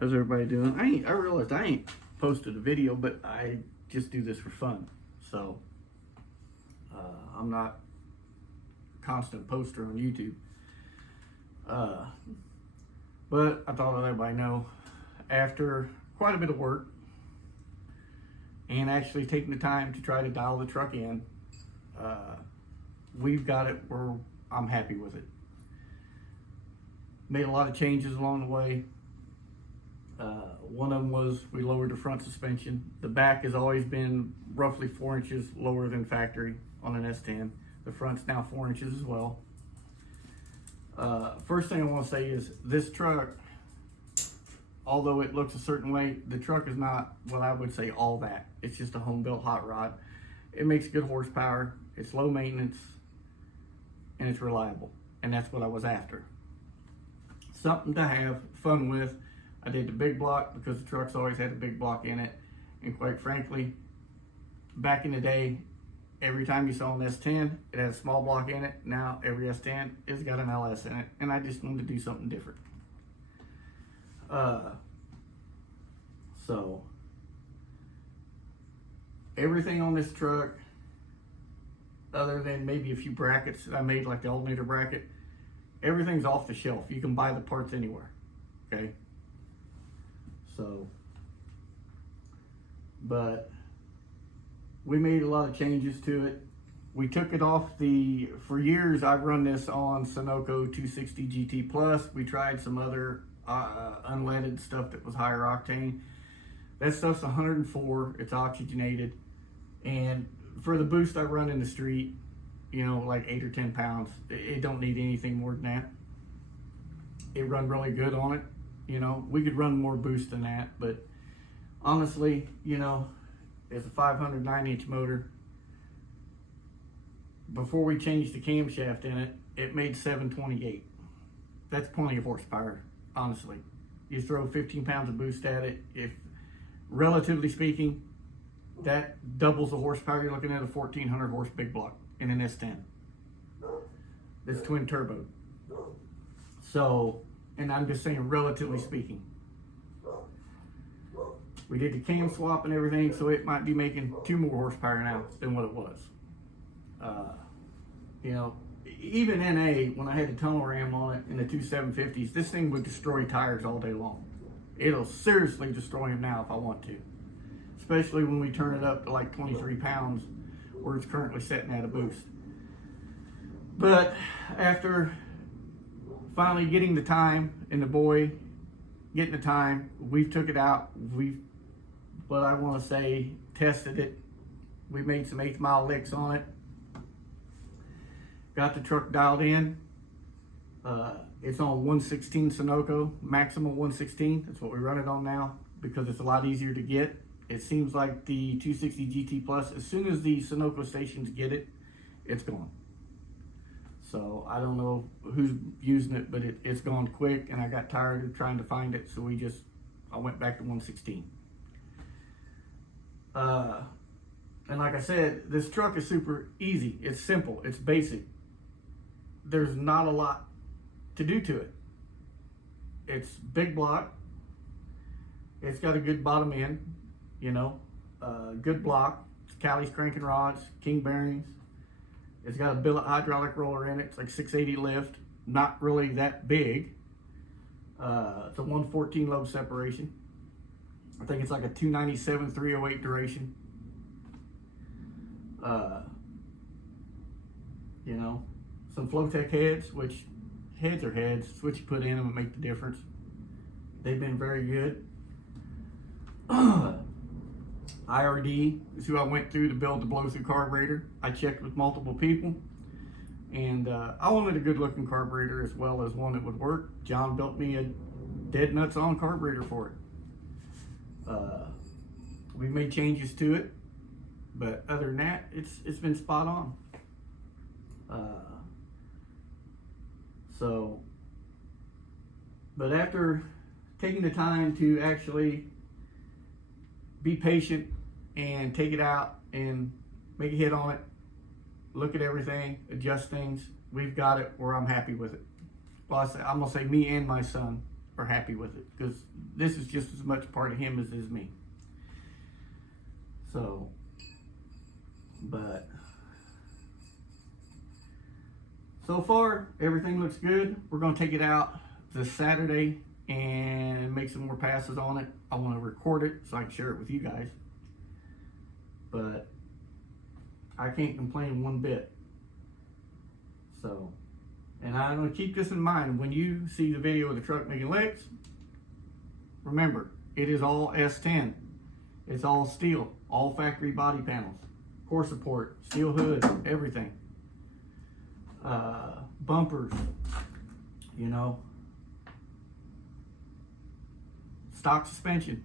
How's everybody doing? I realized I ain't posted a video, but I just do this for fun. So I'm not a constant poster on YouTube. But I thought I'd let everybody know, after quite a bit of work and actually taking the time to try to dial the truck in, we've got it where I'm happy with it. Made a lot of changes along the way. One of them was we lowered the front suspension. The back has always been roughly 4 inches lower than factory on an S10. The front's now 4 inches as well. First thing I want to say is this truck, although it looks a certain way, the truck is not what I would say all that. It's just a home built hot rod. It makes good horsepower, it's low maintenance, and it's reliable. And that's what I was after. Something to have fun with. I did the big block because the truck's always had a big block in it. And quite frankly, back in the day, every time you saw an S10, it had a small block in it. Now every S10 has got an LS in it. And I just wanted to do something different. So everything on this truck, other than maybe a few brackets that I made, like the alternator bracket, everything's off the shelf. You can buy the parts anywhere, okay? So, but we made a lot of changes to it. We took it off for years I've run this on Sunoco 260 GT Plus. We tried some other unleaded stuff that was higher octane. That stuff's 104, it's oxygenated. And for the boost I run in the street, you know, like 8 or 10 pounds, it don't need anything more than that. It run really good on it. You know, we could run more boost than that, but honestly, you know, it's a 500 9-inch motor. Before we changed the camshaft in it, it made 728. That's plenty of horsepower, honestly. You throw 15 pounds of boost at it, if relatively speaking, that doubles the horsepower. You're looking at a 1400 horse big block in an S10. It's twin turbo. So, and I'm just saying relatively speaking. We did the cam swap and everything, so it might be making 2 more horsepower now than what it was. You know, even NA, when I had the tunnel ram on it in the 2750s, this thing would destroy tires all day long. It'll seriously destroy them now if I want to. Especially when we turn it up to like 23 pounds, where it's currently sitting at a boost. But after finally getting the time and the boy getting the time, we've took it out. We've, what I want to say, tested it. We made some 8th mile licks on it. Got the truck dialed in. It's on 116 Sunoco, maximum 116. That's what we run it on now because it's a lot easier to get. It seems like the 260 GT Plus, as soon as the Sunoco stations get it, it's gone. So I don't know who's using it, but it's gone quick, and I got tired of trying to find it, so I went back to 116. And like I said, this truck is super easy. It's simple, it's basic. There's not a lot to do to it. It's big block. It's got a good bottom end, you know, good block. It's Cali's cranking rods, King bearings. It's got a billet hydraulic roller in it. It's like 680 lift, not really that big. It's a 114 lobe separation. I think it's like a 297 308 duration. You know, some Flowtech heads, which heads are heads. It's what you put in them and make the difference. They've been very good. IRD is who I went through to build the blow-through carburetor. I checked with multiple people, and I wanted a good-looking carburetor as well as one that would work. John built me a dead nuts-on carburetor for it. We made changes to it, but other than that, it's been spot on. But after taking the time to actually be patient and take it out and make a hit on it, look at everything, adjust things, we've got it where I'm happy with it. Well, I'm gonna say me and my son are happy with it, because this is just as much part of him as is me. So, but so far everything looks good. We're going to take it out this Saturday and make some more passes on it. I want to record it so I can share it with you guys, but I can't complain one bit. So, and I'm going to keep this in mind when you see the video of the truck making licks. Remember, it is all S10. It's all steel, all factory body panels, core support, steel hood, everything. Bumpers, you know, stock suspension.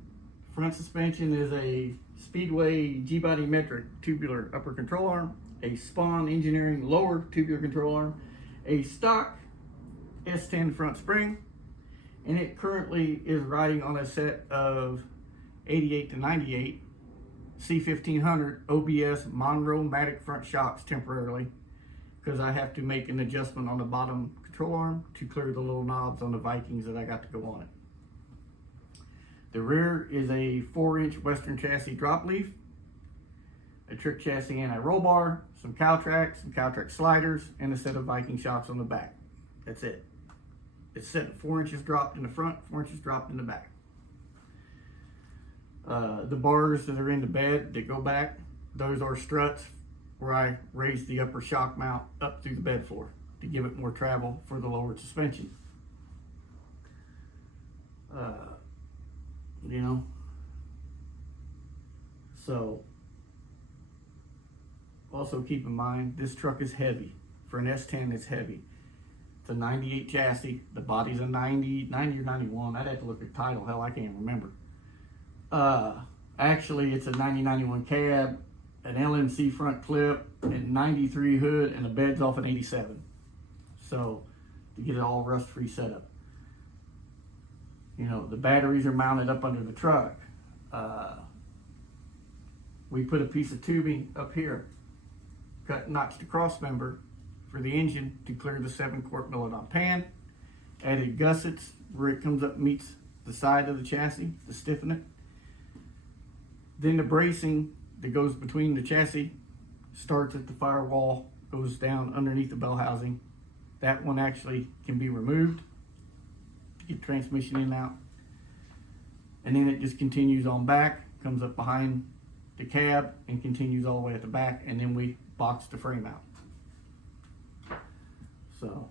Front suspension is a Speedway G-body metric tubular upper control arm, a Spawn Engineering lower tubular control arm, a stock S10 front spring, and it currently is riding on a set of 88 to 98 C1500 OBS Monroe-matic front shocks temporarily, because I have to make an adjustment on the bottom control arm to clear the little knobs on the Vikings that I got to go on it. The rear is a 4-inch Western chassis drop leaf, a trick chassis anti-roll bar, some cow tracks sliders, and a set of Viking shocks on the back. That's it. It's set at 4 inches dropped in the front, 4 inches dropped in the back. The bars that are in the bed that go back, those are struts where I raise the upper shock mount up through the bed floor to give it more travel for the lowered suspension. You know, so also keep in mind this truck is heavy. For an S10, it's heavy. It's a 98 chassis. The body's a 90 or 91. I'd have to look at the title. Hell, I can't remember. Actually, it's a 90-91 cab, an LMC front clip, and 93 hood, and the bed's off an 87. So, to get it all rust-free set up. You know, the batteries are mounted up under the truck. We put a piece of tubing up here, notched the cross member for the engine to clear the 7-quart milliton pan. Added gussets where it comes up and meets the side of the chassis to stiffen it. Then the bracing that goes between the chassis starts at the firewall, goes down underneath the bell housing. That one actually can be removed to get transmission in and out. And then it just continues on back, comes up behind the cab and continues all the way at the back, and then we box the frame out. So,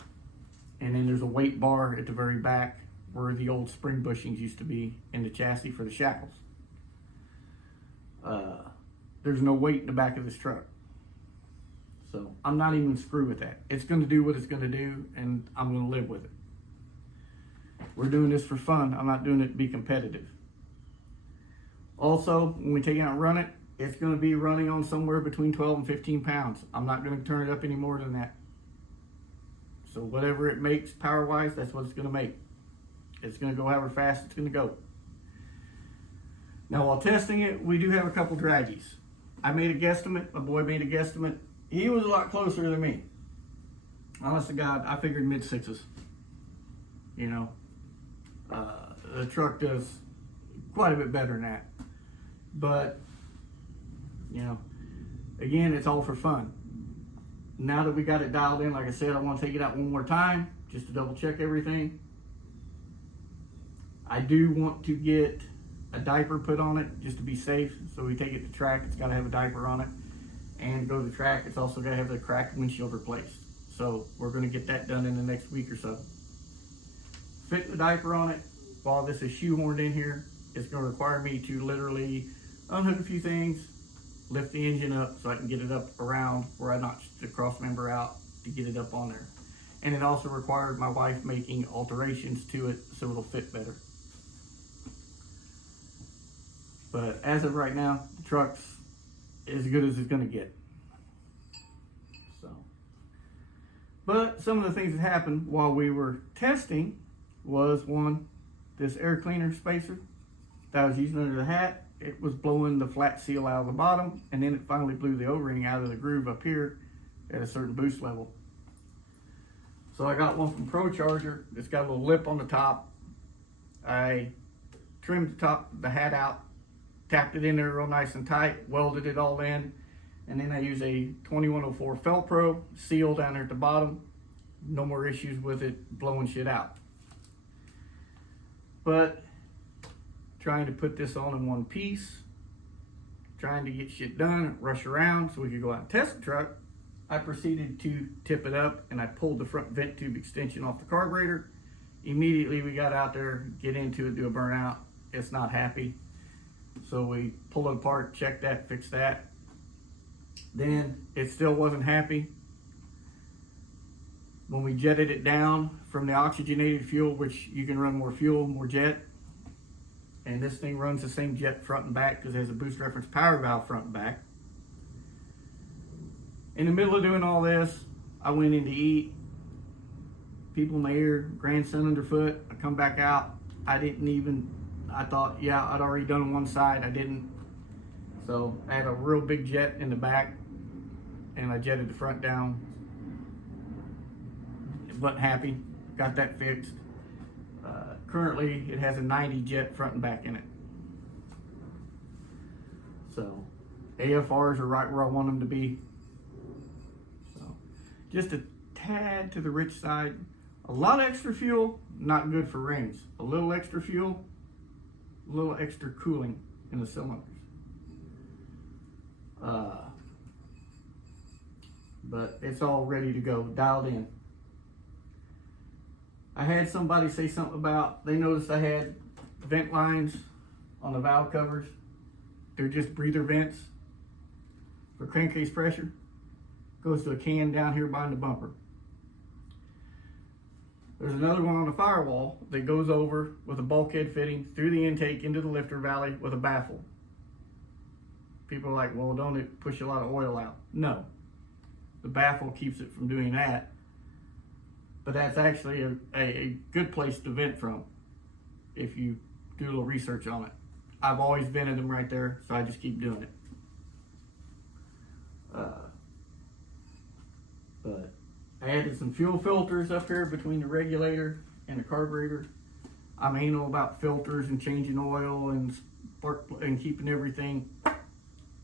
and then there's a weight bar at the very back where the old spring bushings used to be in the chassis for the shackles. There's no weight in the back of this truck. So I'm not even screw with that. It's going to do what it's going to do, and I'm going to live with it. We're doing this for fun. I'm not doing it to be competitive. Also, when we take it out and run it, it's going to be running on somewhere between 12 and 15 pounds. I'm not going to turn it up any more than that. So whatever it makes power-wise, that's what it's going to make. It's going to go however fast it's going to go. Now, while testing it, we do have a couple draggies. I made a guesstimate. My boy made a guesstimate. He was a lot closer than me. Honest to God, I figured mid-6s. You know, the truck does quite a bit better than that. But, you know, again, it's all for fun. Now that we got it dialed in, like I said, I want to take it out one more time just to double check everything. I do want to get a diaper put on it just to be safe. So we take it to track, it's got to have a diaper on it. And go to the track, it's also got to have the cracked windshield replaced. So we're going to get that done in the next week or so. Fit the diaper on it. While this is shoehorned in here, it's going to require me to literally unhook a few things, lift the engine up so I can get it up around where I notched the cross member out to get it up on there. And it also required my wife making alterations to it so it'll fit better. But as of right now, the truck's as good as it's going to get. So, but some of the things that happened while we were testing was, one, this air cleaner spacer that I was using under the hat, it was blowing the flat seal out of the bottom, and then it finally blew the O-ring out of the groove up here at a certain boost level. So I got one from Pro Charger. It's got a little lip on the top. I trimmed the hat out, tapped it in there real nice and tight, welded it all in, and then I use a 2104 Felpro seal down there at the bottom. No more issues with it blowing shit out. But trying to put this on in one piece, trying to get shit done, rush around so we could go out and test the truck, I proceeded to tip it up and I pulled the front vent tube extension off the carburetor. Immediately we got out there, get into it, do a burnout. It's not happy. So we pulled it apart, checked that, fixed that. Then it still wasn't happy. When we jetted it down from the oxygenated fuel, which you can run more fuel, more jet, and this thing runs the same jet front and back because it has a boost reference power valve front and back. In the middle of doing all this, I went in to eat. People in my ear, grandson underfoot. I come back out. I thought, yeah, I'd already done one side. I didn't. So I had a real big jet in the back and I jetted the front down. Wasn't happy. Got that fixed. Currently, it has a 90 jet front and back in it. So AFRs are right where I want them to be. So just a tad to the rich side. A lot of extra fuel, not good for rings. A little extra fuel, a little extra cooling in the cylinders. But it's all ready to go, dialed in. I had somebody say something about, they noticed I had vent lines on the valve covers. They're just breather vents for crankcase pressure. Goes to a can down here behind the bumper. There's another one on the firewall that goes over with a bulkhead fitting through the intake into the lifter valley with a baffle. People are like, well, don't it push a lot of oil out? No. The baffle keeps it from doing that. But that's actually a good place to vent from if you do a little research on it. I've always vented them right there, so I just keep doing it. But I added some fuel filters up here between the regulator and the carburetor. I'm anal about filters and changing oil and spark and keeping everything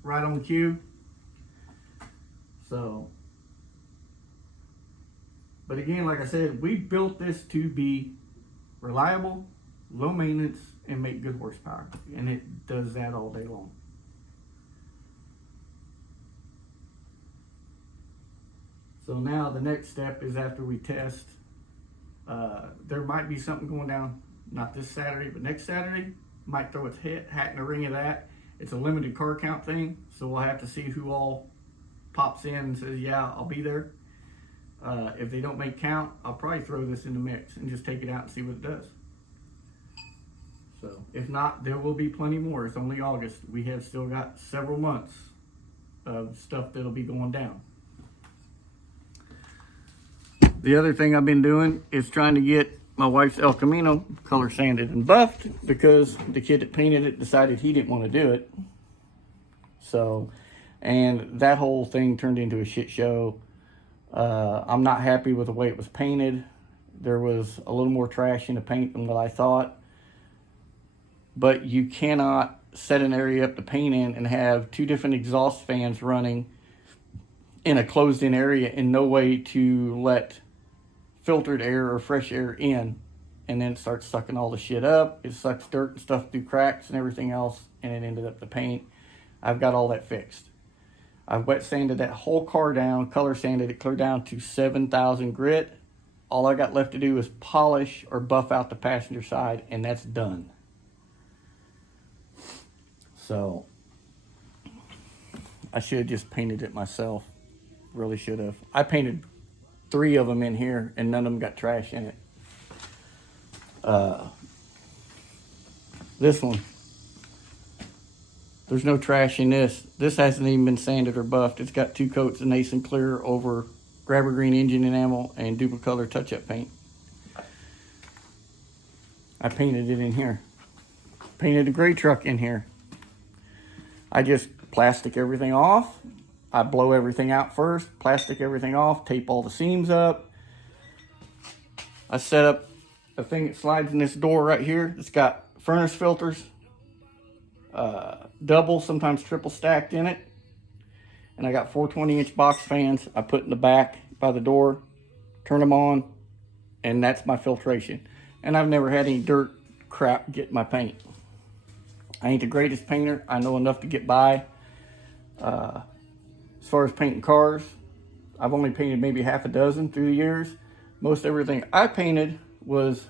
right on cue. So, but again, like I said, we built this to be reliable, low maintenance, and make good horsepower. And it does that all day long. So now the next step is after we test, there might be something going down, not this Saturday, but next Saturday. Might throw its hat in the ring of that. It's a limited car count thing, so we'll have to see who all pops in and says, yeah, I'll be there. If they don't make count, I'll probably throw this in the mix and just take it out and see what it does. So if not, there will be plenty more. It's only August. We have still got several months of stuff that'll be going down. The other thing I've been doing is trying to get my wife's El Camino color sanded and buffed because the kid that painted it decided he didn't want to do it. So, and that whole thing turned into a shit show. I'm not happy with the way it was painted. There was a little more trash in the paint than what I thought. But you cannot set an area up to paint in and have two different exhaust fans running in a closed-in area in no way to let filtered air or fresh air in, and then it starts sucking all the shit up. It sucks dirt and stuff through cracks and everything else, and it ended up the paint. I've got all that fixed. I've wet sanded that whole car down, color sanded it clear down to 7,000 grit. All I got left to do is polish or buff out the passenger side, and that's done. So I should have just painted it myself. Really should have. I painted 3 of them in here and none of them got trash in it. This one, there's no trash in this. This hasn't even been sanded or buffed. It's got 2 coats of Nice and Clear over grabber green engine enamel and duplicolor touch-up paint. I painted it in here. Painted the gray truck in here. I just plastic everything off. I blow everything out first, plastic everything off, tape all the seams up. I set up a thing that slides in this door right here. It's got furnace filters, double, sometimes triple stacked in it. And I got 4 20-inch box fans I put in the back by the door, turn them on, and that's my filtration. And I've never had any dirt crap get my paint. I ain't the greatest painter. I know enough to get by. As far as painting cars, I've only painted maybe half a dozen through the years. Most everything I painted was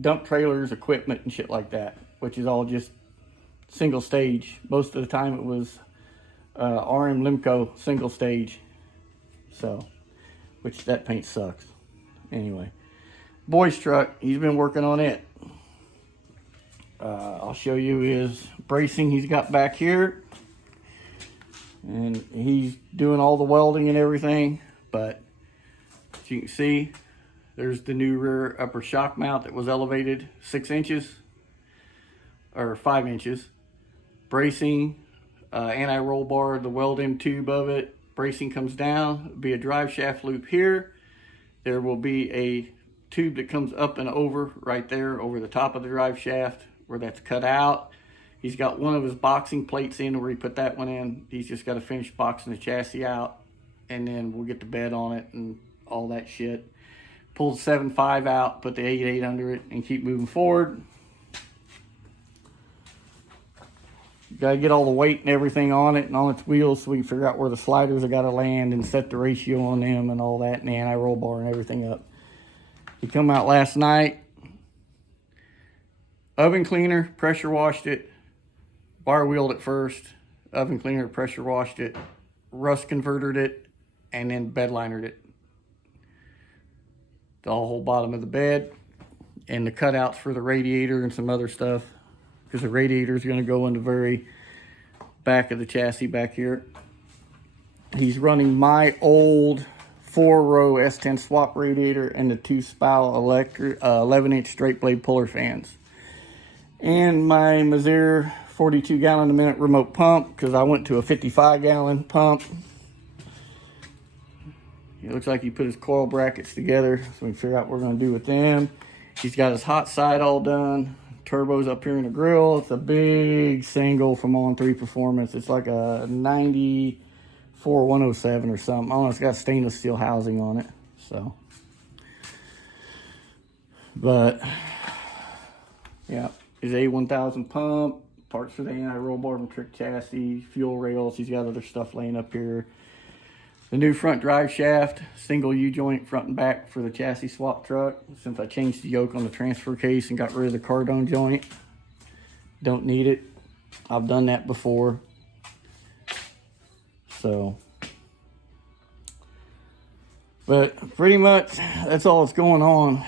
dump trailers, equipment, and shit like that, which is all just single stage. Most of the time it was RM Limco single stage. So, which that paint sucks. Anyway, boy's truck, he's been working on it. I'll show you his bracing he's got back here. And he's doing all the welding and everything. But as you can see, there's the new rear upper shock mount that was elevated 6 inches. Or 5 inches. Bracing, anti-roll bar, the weld-in tube of it. Bracing comes down. There'll be a drive shaft loop here. There will be a tube that comes up and over right there over the top of the drive shaft where that's cut out. He's got one of his boxing plates in where he put that one in. He's just got to finish boxing the chassis out, and then we'll get the bed on it and all that shit. Pull the 7.5 out, put the 8.8 under it, and keep moving forward. Got to get all the weight and everything on it and on its wheels so we can figure out where the sliders have got to land and set the ratio on them and all that, and the anti-roll bar and everything up. He come out last night. Oven cleaner, pressure washed it. Bar wheeled it first, oven cleaner, pressure washed it, rust converted it, and then bed linered it. The whole bottom of the bed, and the cutouts for the radiator and some other stuff, because the radiator is going to go in the very back of the chassis back here. He's running my old 4-row S10 swap radiator and the 2-spout electric 11-inch straight blade puller fans. And my Mazir 42 gallon a minute remote pump, because I went to a 55 gallon pump. It looks like he put his coil brackets together, so we can figure out what we're going to do with them. He's got his hot side all done. Turbos up here in the grill. It's a big single from On 3 Performance. It's like a 94 107 or something. I don't know, it's got stainless steel housing on it. So, but yeah, his A1000 pump. Parts for the anti-roll bar and trick chassis, fuel rails. He's got other stuff laying up here. The new front drive shaft, single U-joint front and back for the chassis swap truck. Since I changed the yoke on the transfer case and got rid of the cardone joint. Don't need it. I've done that before. So, but pretty much that's all that's going on.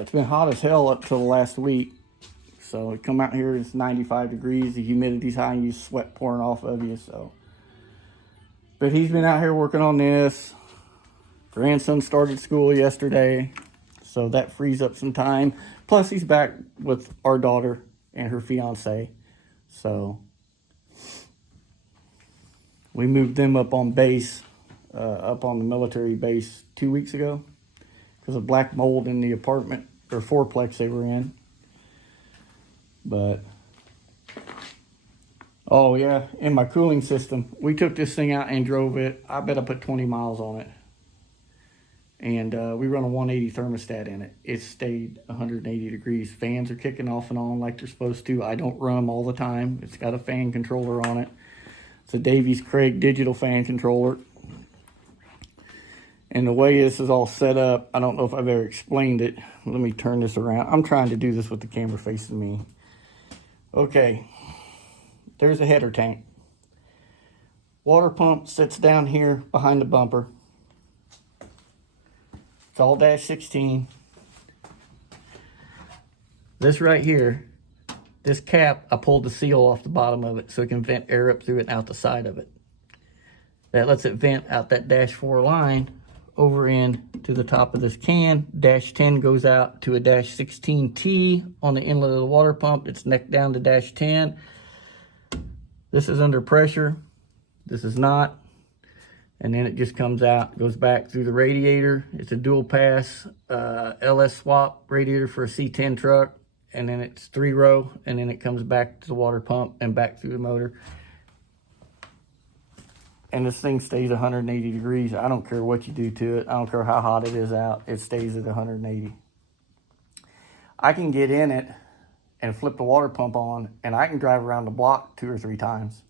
It's been hot as hell up till the last week. So it come out here, it's 95 degrees, the humidity's high, and you sweat pouring off of you, so. But he's been out here working on this. Grandson started school yesterday, so that frees up some time. Plus he's back with our daughter and her fiance. So we moved them up on base, up on the military base 2 weeks ago because of black mold in the apartment, or fourplex they were in. But, oh yeah, in my cooling system, we took this thing out and drove it. I bet I put 20 miles on it. And we run a 180 thermostat in it. It stayed 180 degrees. Fans are kicking off and on like they're supposed to. I don't run them all the time. It's got a fan controller on it. It's a Davies Craig digital fan controller. And the way this is all set up, I don't know if I've ever explained it. Let me turn this around. I'm trying to do this with the camera facing me. Okay, there's a header tank. Water pump sits down here behind the bumper. It's all -16. This right here, this cap, I pulled the seal off the bottom of it so it can vent air up through it and out the side of it. That lets it vent out that -4 line over in to the top of this can. -10 goes out to a -16T on the inlet of the water pump. It's neck down to -10. This is under pressure. This is not. and then it just comes out, goes back through the radiator. It's a dual pass LS swap radiator for a C10 truck, and then it's 3-row, and then it comes back to the water pump and back through the motor. And this thing stays 180 degrees. I don't care what you do to it. I don't care how hot it is out. It stays at 180. I can get in it and flip the water pump on, and I can drive around the block 2 or 3 times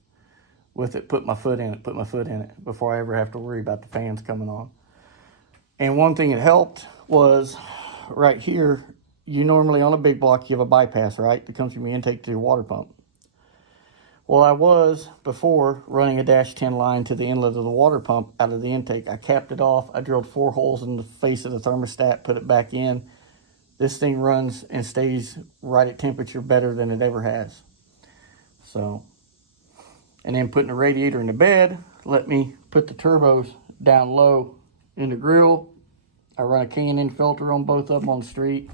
with it, put my foot in it before I ever have to worry about the fans coming on. And one thing that helped was right here, you normally on a big block, you have a bypass, right? That comes from the intake to your water pump. Well, I was before running a -10 line to the inlet of the water pump out of the intake. I capped it off. I drilled 4 holes in the face of the thermostat, put it back in. This thing runs and stays right at temperature better than it ever has. So, and then putting the radiator in the bed, let me put the turbos down low in the grill. I run a K&N filter on both of them on the street.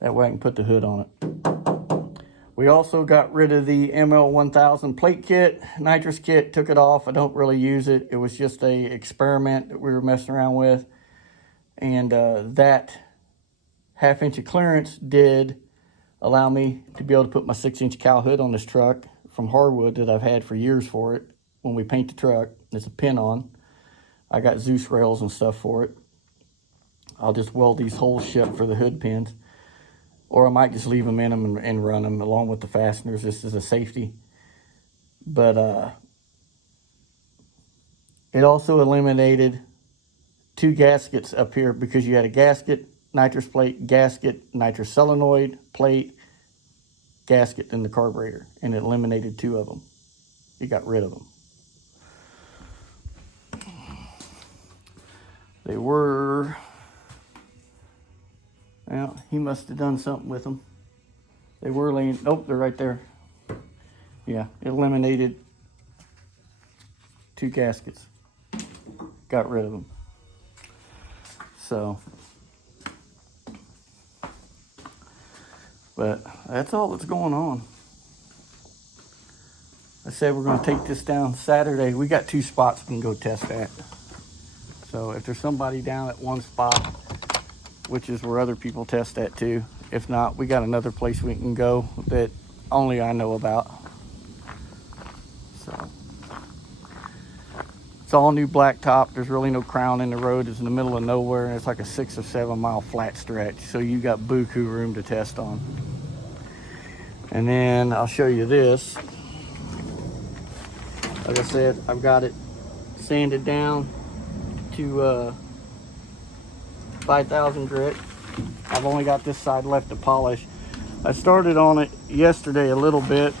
That way I can put the hood on it. We also got rid of the ML1000 plate kit, nitrous kit, took it off. I don't really use it. It was just a experiment that we were messing around with. And that 1/2 inch of clearance did allow me to be able to put my 6-inch cowl hood on this truck from hardwood that I've had for years for it. When we paint the truck, there's a pin on. I got Zeus rails and stuff for it. I'll just weld these holes shut for the hood pins. Or I might just leave them in them and run them along with the fasteners. This is a safety. But it also eliminated 2 gaskets up here because you had a gasket, nitrous plate, gasket, nitrous solenoid, plate, gasket in the carburetor. And it eliminated 2 of them. It got rid of them. They were... Well, he must have done something with them. They were laying... Nope, they're right there. Yeah, it eliminated 2 gaskets. Got rid of them. So... But that's all that's going on. I said we're going to take this down Saturday. We got 2 spots we can go test at. So if there's somebody down at one spot, which is where other people test at too. If not, we got another place we can go that only I know about. So it's all new blacktop. There's really no crown in the road. It's in the middle of nowhere, and it's like a 6 or 7 mile flat stretch. So you got buku room to test on. And then I'll show you this. Like I said, I've got it sanded down to 5,000 grit. I've only got this side left to polish. I started on it yesterday a little bit,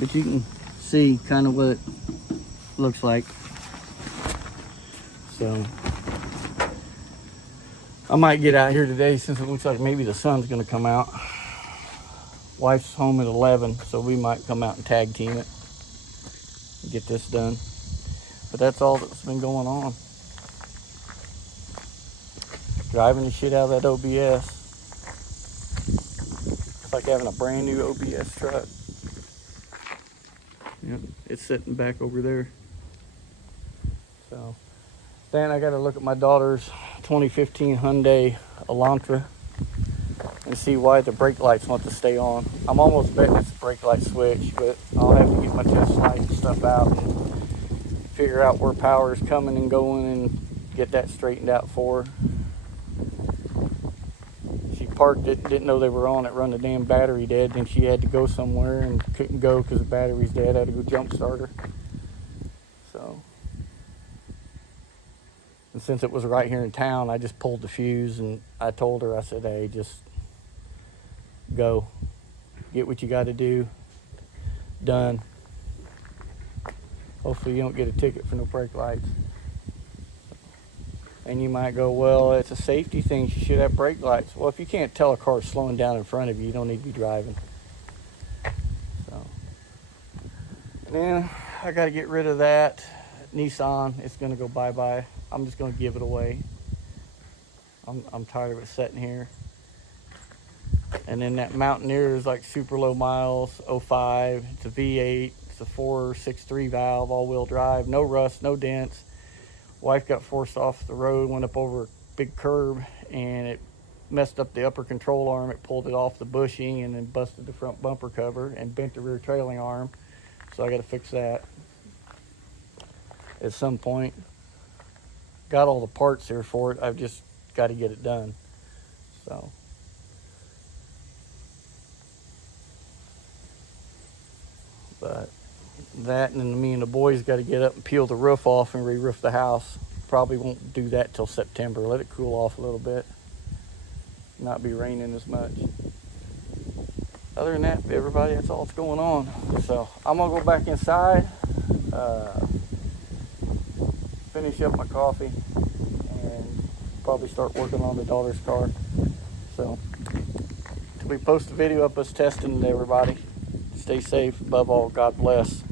but you can see kind of what it looks like. So I might get out here today since it looks like maybe the sun's gonna come out. Wife's home at 11, so we might come out and tag team it and get this done. But that's all that's been going on. Driving the shit out of that OBS. It's like having a brand new OBS truck. Yep, it's sitting back over there. So then I got to look at my daughter's 2015 Hyundai Elantra and see why the brake lights want to stay on. I'm almost betting it's a brake light switch, but I'll have to get my test light and stuff out and figure out where power is coming and going and get that straightened out for her. She parked it, didn't know they were on it, run the damn battery dead, then she had to go somewhere and couldn't go because the battery's dead. I had to go jump start her. So, and since it was right here in town, I just pulled the fuse and I told her, I said, hey, just go, get what you got to do, done. Hopefully you don't get a ticket for no brake lights. And you might go, well, it's a safety thing, you should have brake lights. Well, if you can't tell a car's slowing down in front of you, you don't need to be driving. So, and then I got to get rid of that Nissan. It's going to go bye-bye. I'm just going to give it away. I'm tired of it sitting here. And then that Mountaineer is like super low miles, 05. It's a V8. It's a 4.63 valve, all-wheel drive, no rust, no dents. Wife got forced off the road, went up over a big curb, and it messed up the upper control arm. It pulled it off the bushing and then busted the front bumper cover and bent the rear trailing arm. So I got to fix that at some point. Got all the parts here for it. I've just got to get it done. So but that, and then me and the boys got to get up and peel the roof off and re-roof the house. Probably won't do that till September. Let it cool off a little bit. Not be raining as much. Other than that, everybody, that's all that's going on. So I'm gonna go back inside, finish up my coffee, and probably start working on the daughter's car. So till we post a video of us testing it, everybody, stay safe. Above all, God bless.